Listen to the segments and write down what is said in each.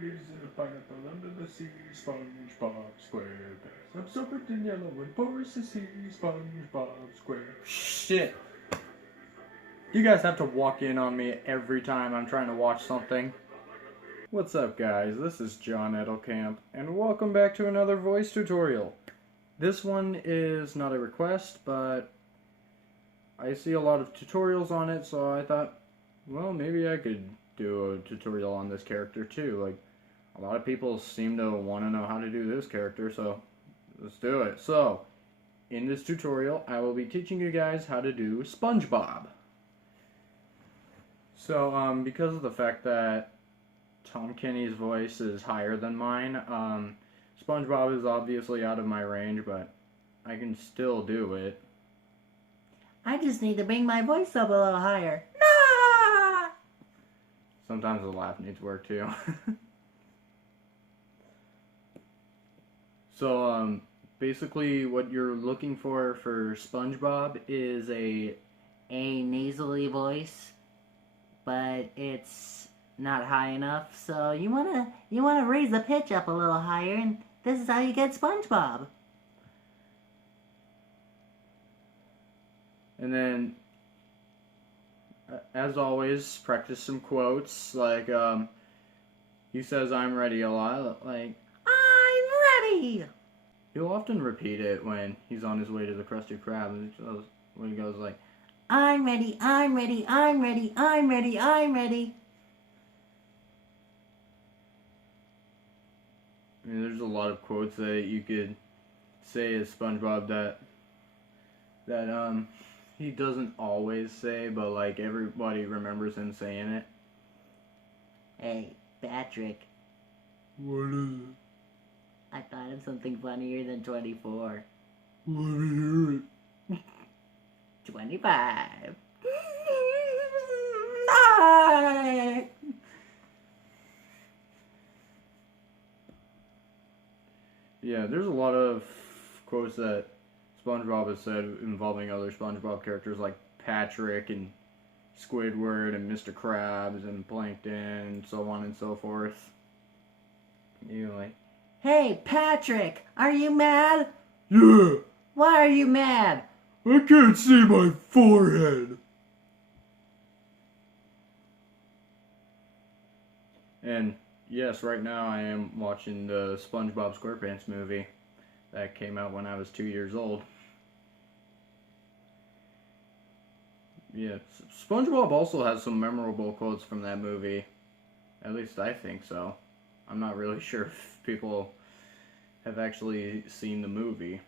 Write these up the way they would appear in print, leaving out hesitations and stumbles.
Reason a pineapple under the sea, SpongeBob SquarePants. I'm soaked in yellow and porous to see, SpongeBob SquarePants. Shit. You guys have to walk in on me every time I'm trying to watch something. What's up, guys? This is John Edelkamp, and welcome back to another voice tutorial. This one is not a request, but I see a lot of tutorials on it, so I thought, well, maybe I could do a tutorial on this character too. Like, a lot of people seem to want to know how to do this character, so let's do it. So, in this tutorial, I will be teaching you guys how to do SpongeBob. So, because of the fact that Tom Kenny's voice is higher than mine, SpongeBob is obviously out of my range, but I can still do it. I just need to bring my voice up a little higher. Nah! Sometimes the laugh needs work too. So, basically what you're looking for SpongeBob is A nasally voice, but it's not high enough, so you wanna raise the pitch up a little higher, and this is how you get SpongeBob. And then, as always, practice some quotes, like, he says I'm ready a lot, like, I'm ready! he'll often repeat it when he's on his way to the Krusty Krab, when he goes like, I'm ready, I'm ready, I'm ready, I'm ready, I'm ready. I mean, there's a lot of quotes that you could say as SpongeBob that he doesn't always say, but like everybody remembers him saying it. Hey, Patrick, What is it? I thought of something funnier than 24. Let me hear it. 25. Yeah, there's a lot of quotes that SpongeBob has said involving other SpongeBob characters like Patrick and Squidward and Mr. Krabs and Plankton and so on and so forth. You know, like, Hey, Patrick, are you mad? Yeah, Why are you mad? I can't see my forehead. and yes, right now I am watching the SpongeBob SquarePants movie that came out when I was 2 years old. Yeah, SpongeBob also has some memorable quotes from that movie. At least I think so. I'm not really sure if people have actually seen the movie.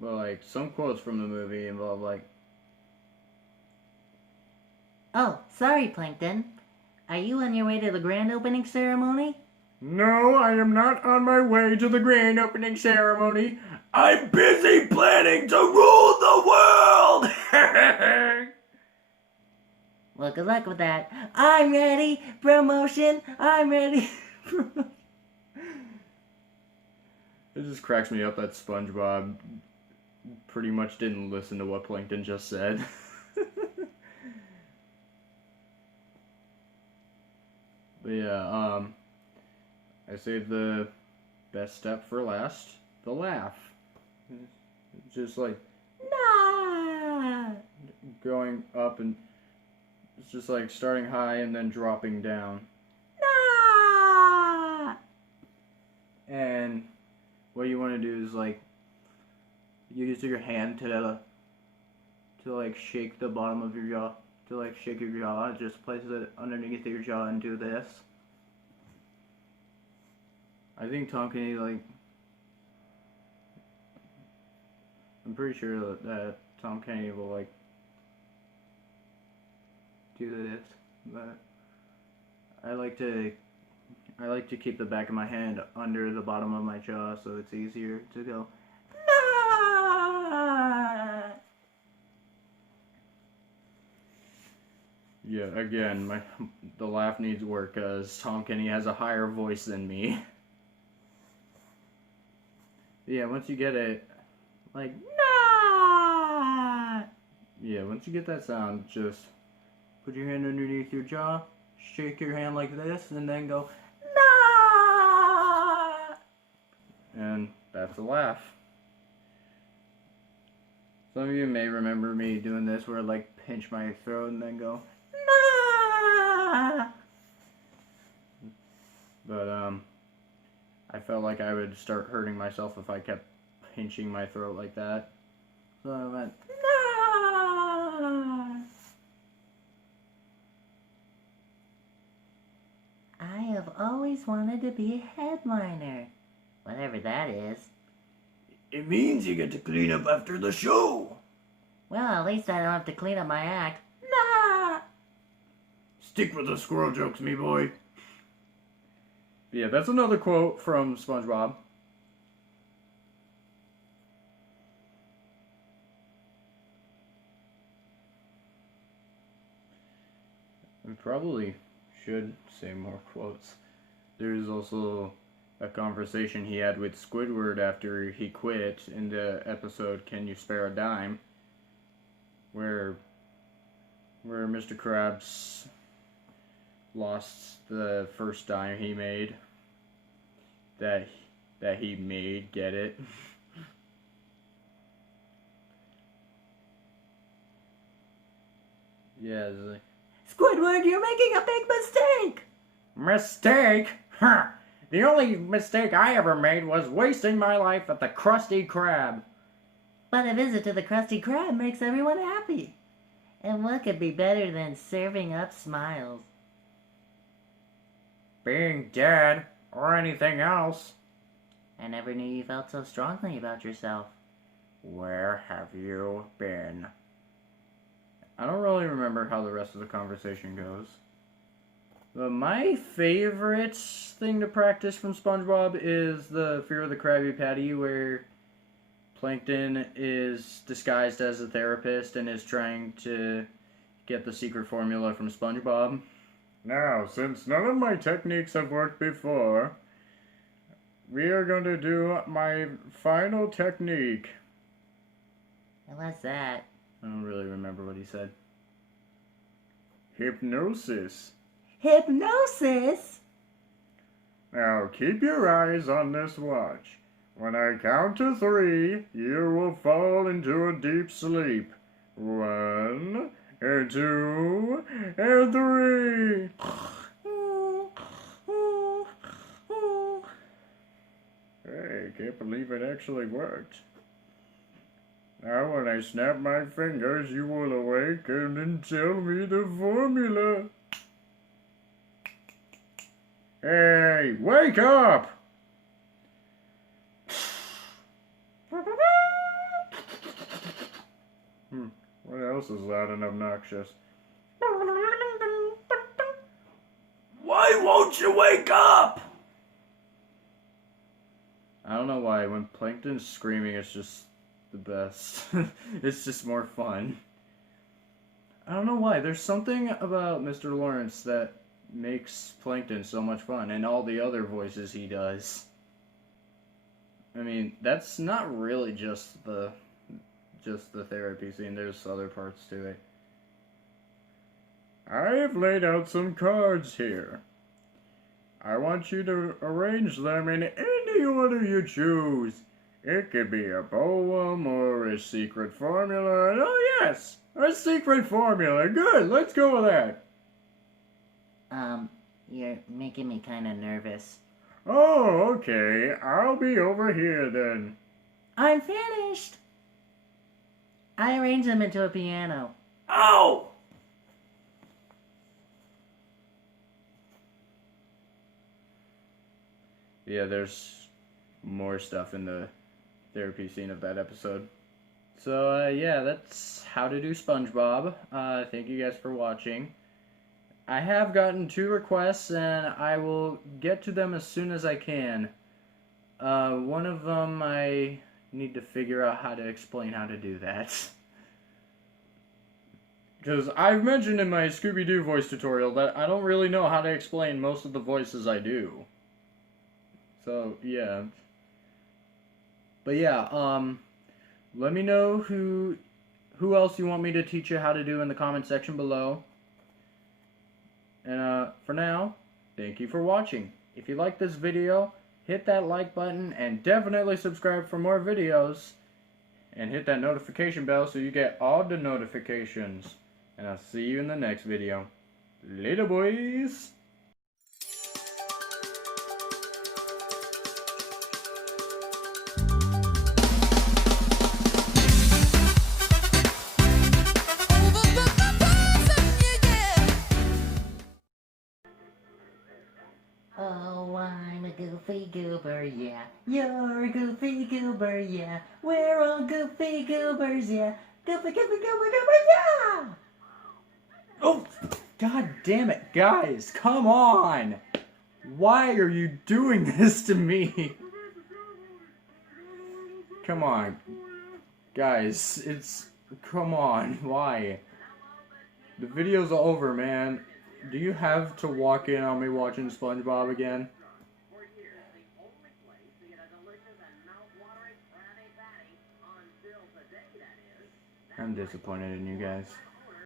But like, some quotes from the movie involve like, Oh, sorry, Plankton. Are you on your way to the grand opening ceremony? no, I am not on my way to the grand opening ceremony. I'm busy planning to rule the world! Well, good luck with that. I'm ready. Promotion. I'm ready. It just cracks me up that SpongeBob pretty much didn't listen to what Plankton just said. But yeah, I saved the best step for last, the laugh. It's just like Nah. going up, and it's just like starting high and then dropping down. Nah. And what you want to do is like you use your hand to like shake the bottom of your jaw, to like shake your jaw. Just place it underneath your jaw and do this. I think Tom Kenny, like, I'm pretty sure that Tom Kenny will like do this, but I like to keep the back of my hand under the bottom of my jaw so it's easier to go. Nah. Yeah, again, the laugh needs work because Tom Kenny has a higher voice than me. Yeah, once you get it, like, Nah. yeah, once you get that sound, just Put your hand underneath your jaw, shake your hand like this, and then go, nah! And that's a laugh. Some of you may remember me doing this where I like pinch my throat and then go, nah! But, I felt like I would start hurting myself if I kept pinching my throat like that. So I went, nah! I have always wanted to be a headliner. Whatever that is. It means you get to clean up after the show. Well, at least I don't have to clean up my act. Nah! Stick with the squirrel jokes, me boy. Yeah, that's another quote from SpongeBob. We probably should say more quotes. There's also a conversation he had with Squidward after he quit in the episode Can You Spare a Dime? Where Mr. Krabs lost the first dime he made. That he made, get it? Yeah, it's like, Squidward, you're making a big mistake! mistake? Huh. The only mistake I ever made was wasting my life at the Krusty Krab. But a visit to the Krusty Krab makes everyone happy. And what could be better than serving up smiles? Being dead, or anything else. I never knew you felt so strongly about yourself. Where have you been? I don't really remember how the rest of the conversation goes. But my favorite thing to practice from SpongeBob is the Fear of the Krabby Patty, where Plankton is disguised as a therapist and is trying to get the secret formula from SpongeBob. Now, since none of my techniques have worked before, we are going to do my final technique. And what's that? I don't really remember what he said. Hypnosis. Hypnosis? Now keep your eyes on this watch. When I count to 3, you will fall into a deep sleep. 1, and 2, and 3. Hey, can't believe it actually worked. Now when I snap my fingers, you will awaken and tell me the formula. Hey, wake up! What else is loud and obnoxious? Why won't you wake up? I don't know why. When Plankton's screaming, it's just the best. It's just more fun. I don't know why. There's something about Mr. Lawrence that makes Plankton so much fun, and all the other voices he does. I mean, that's not really just the therapy scene. There's other parts to it. I have laid out some cards here. I want you to arrange them in any order you choose. It could be a poem or a secret formula. Oh yes, a secret formula. Good, let's go with that. You're making me kind of nervous. Oh, okay. I'll be over here then. I'm finished! I arranged them into a piano. Ow! Yeah, there's more stuff in the therapy scene of that episode. So, yeah, that's how to do SpongeBob. Thank you guys for watching. I have gotten 2 requests, and I will get to them as soon as I can. One of them, I need to figure out how to explain how to do that. Because I've mentioned in my Scooby-Doo voice tutorial that I don't really know how to explain most of the voices I do. So, yeah. But yeah, let me know who else you want me to teach you how to do in the comment section below. And for now, thank you for watching. If you like this video, hit that like button and definitely subscribe for more videos. And hit that notification bell so you get all the notifications. And I'll see you in the next video. Later, boys! Oh, I'm a goofy goober, yeah. You're a goofy goober, yeah. We're all goofy goobers, yeah. Goofy, goofy, goober, goober, yeah! Oh, god damn it, guys, come on! Why are you doing this to me? Come on. Guys, come on, why? The video's over, man. Do you have to walk in on me watching SpongeBob again? I'm disappointed in you guys.